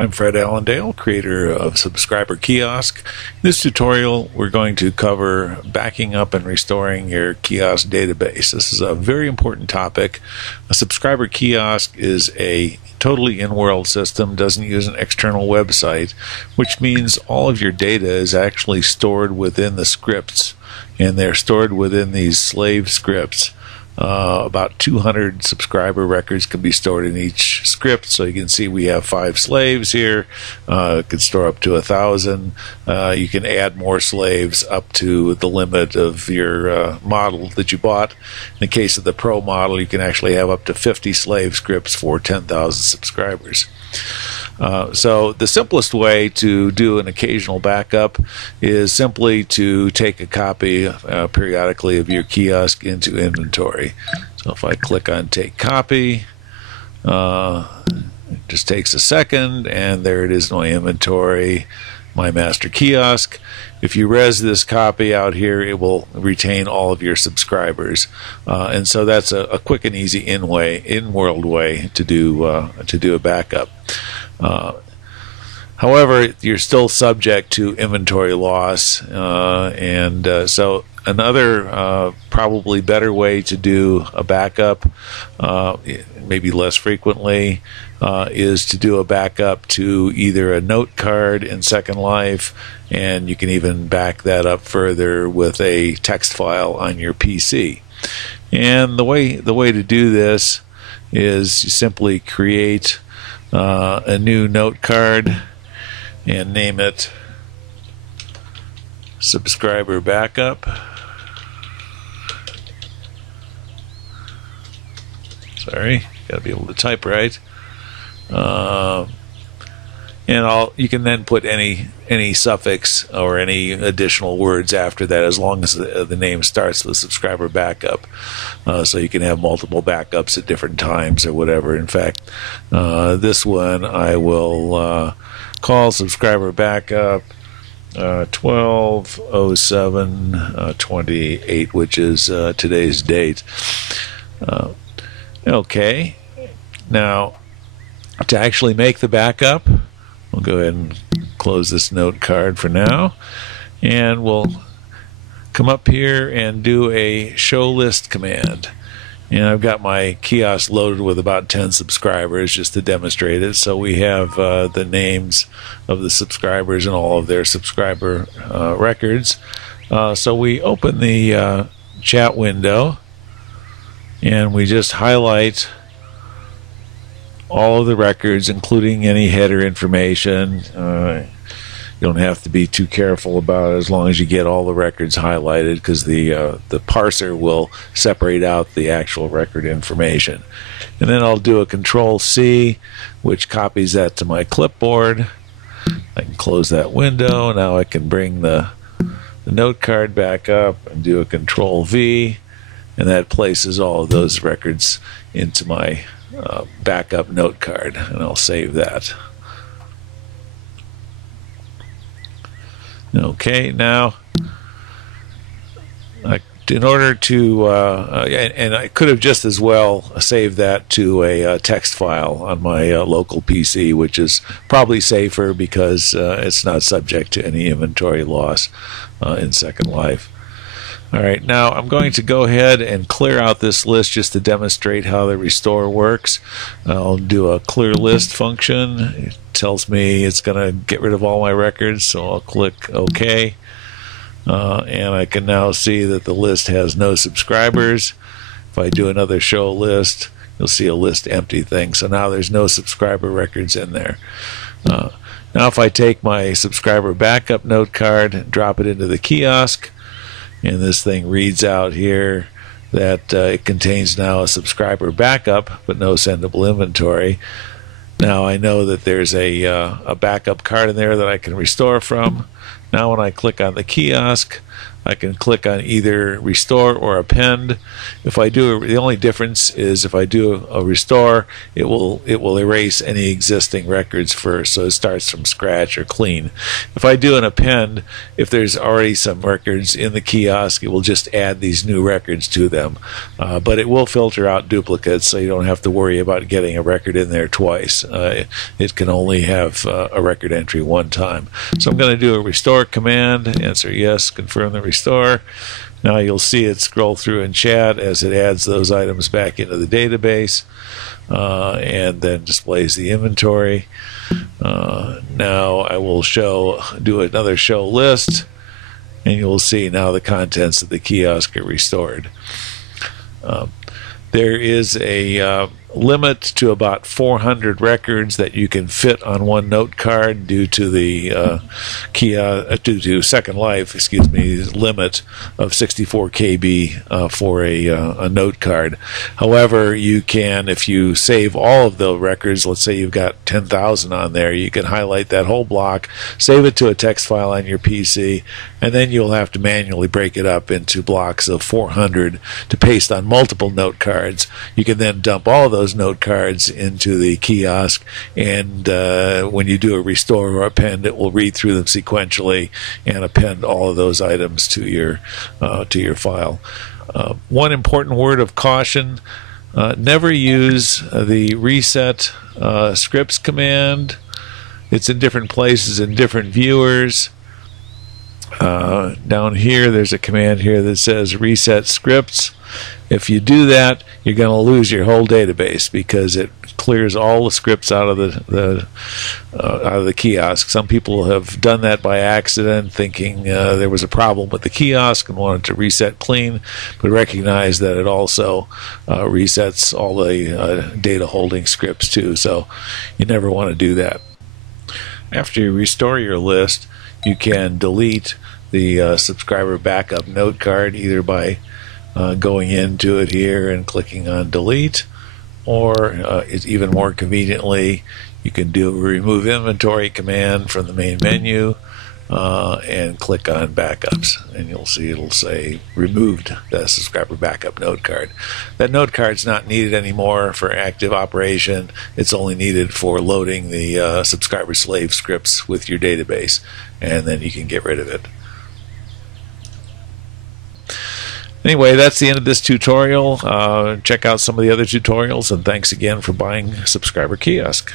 I'm Fred Allendale, creator of Subscriber Kiosk. In this tutorial, we're going to cover backing up and restoring your Kiosk database. This is a very important topic. A Subscriber Kiosk is a totally in-world system, doesn't use an external website, which means all of your data is actually stored within the scripts, and they're stored within these slave scripts. About 200 subscriber records can be stored in each script. So you can see we have 5 slaves here. It can store up to 1,000. You can add more slaves up to the limit of your model that you bought. In the case of the Pro model, you can actually have up to 50 slave scripts for 10,000 subscribers. So the simplest way to do an occasional backup is simply to take a copy periodically of your kiosk into inventory. So if I click on Take Copy, it just takes a second, and there it is in my inventory, my master kiosk. If you res this copy out here, it will retain all of your subscribers, and so that's a quick and easy in-world way to do a backup. However, you're still subject to inventory loss, so another probably better way to do a backup, maybe less frequently, is to do a backup to either a note card in Second Life, and you can even back that up further with a text file on your PC. And the way to do this is you simply create a new note card and name it Subscriber Backup. Sorry, gotta be able to type right. And you can then put any suffix or any additional words after that, as long as the name starts with Subscriber Backup. So you can have multiple backups at different times or whatever. In fact, this one I will call Subscriber Backup 12/07/28, which is today's date. Okay, now to actually make the backup, we'll go ahead and close this note card for now, and we'll come up here and do a show list command. And I've got my kiosk loaded with about 10 subscribers just to demonstrate it. So we have the names of the subscribers and all of their subscriber records. So we open the chat window, and we just highlight all of the records, including any header information. You don't have to be too careful about it as long as you get all the records highlighted, because the parser will separate out the actual record information. And then I'll do a Control-C, which copies that to my clipboard. I can close that window. Now I can bring the note card back up and do a Control-V, and that places all of those records into my backup note card, and I'll save that. Okay, now in order to and I could have just as well saved that to a text file on my local PC, which is probably safer because it's not subject to any inventory loss in Second Life. Alright, now I'm going to go ahead and clear out this list just to demonstrate how the restore works. I'll do a clear list function. It tells me it's going to get rid of all my records, so I'll click OK. And I can now see that the list has no subscribers. If I do another show list, you'll see a list empty thing. So now there's no subscriber records in there. Now if I take my subscriber backup note card and drop it into the kiosk, and this thing reads out here that it contains now a subscriber backup but no sendable inventory. Now I know that there's a backup card in there that I can restore from. Now when I click on the kiosk, I can click on either restore or append. If I do, the only difference is if I do a restore, it will erase any existing records first, so it starts from scratch or clean. If I do an append, if there's already some records in the kiosk, it will just add these new records to them. But it will filter out duplicates, so you don't have to worry about getting a record in there twice. It can only have a record entry one time. So I'm going to do a restore command, answer yes, confirm the restore. Now you'll see it scroll through in chat as it adds those items back into the database, and then displays the inventory. Now I will do another show list, and you'll see now the contents of the kiosk are restored. There is a limit to about 400 records that you can fit on one note card due to the due to Second Life, limit of 64 KB for a note card. However, you can, if you save all of the records, let's say you've got 10,000 on there, you can highlight that whole block, save it to a text file on your PC, and then you'll have to manually break it up into blocks of 400 to paste on multiple note cards. You can then dump all of those note cards into the kiosk, and when you do a restore or append, it will read through them sequentially and append all of those items to your file. One important word of caution: never use the reset scripts command. It's in different places in different viewers. Down here there's a command here that says reset scripts. If you do that, you're going to lose your whole database because it clears all the scripts out of the kiosk. Some people have done that by accident, thinking there was a problem with the kiosk and wanted to reset clean, but recognize that it also resets all the data holding scripts too. So you never want to do that. After you restore your list, you can delete the subscriber backup note card either by going into it here and clicking on delete, or it's even more conveniently, you can do a remove inventory command from the main menu and click on backups, and you'll see it'll say removed the subscriber backup note card. That note card's not needed anymore for active operation. It's only needed for loading the subscriber slave scripts with your database, and then you can get rid of it. Anyway, that's the end of this tutorial. Check out some of the other tutorials, and thanks again for buying Subscriber Kiosk.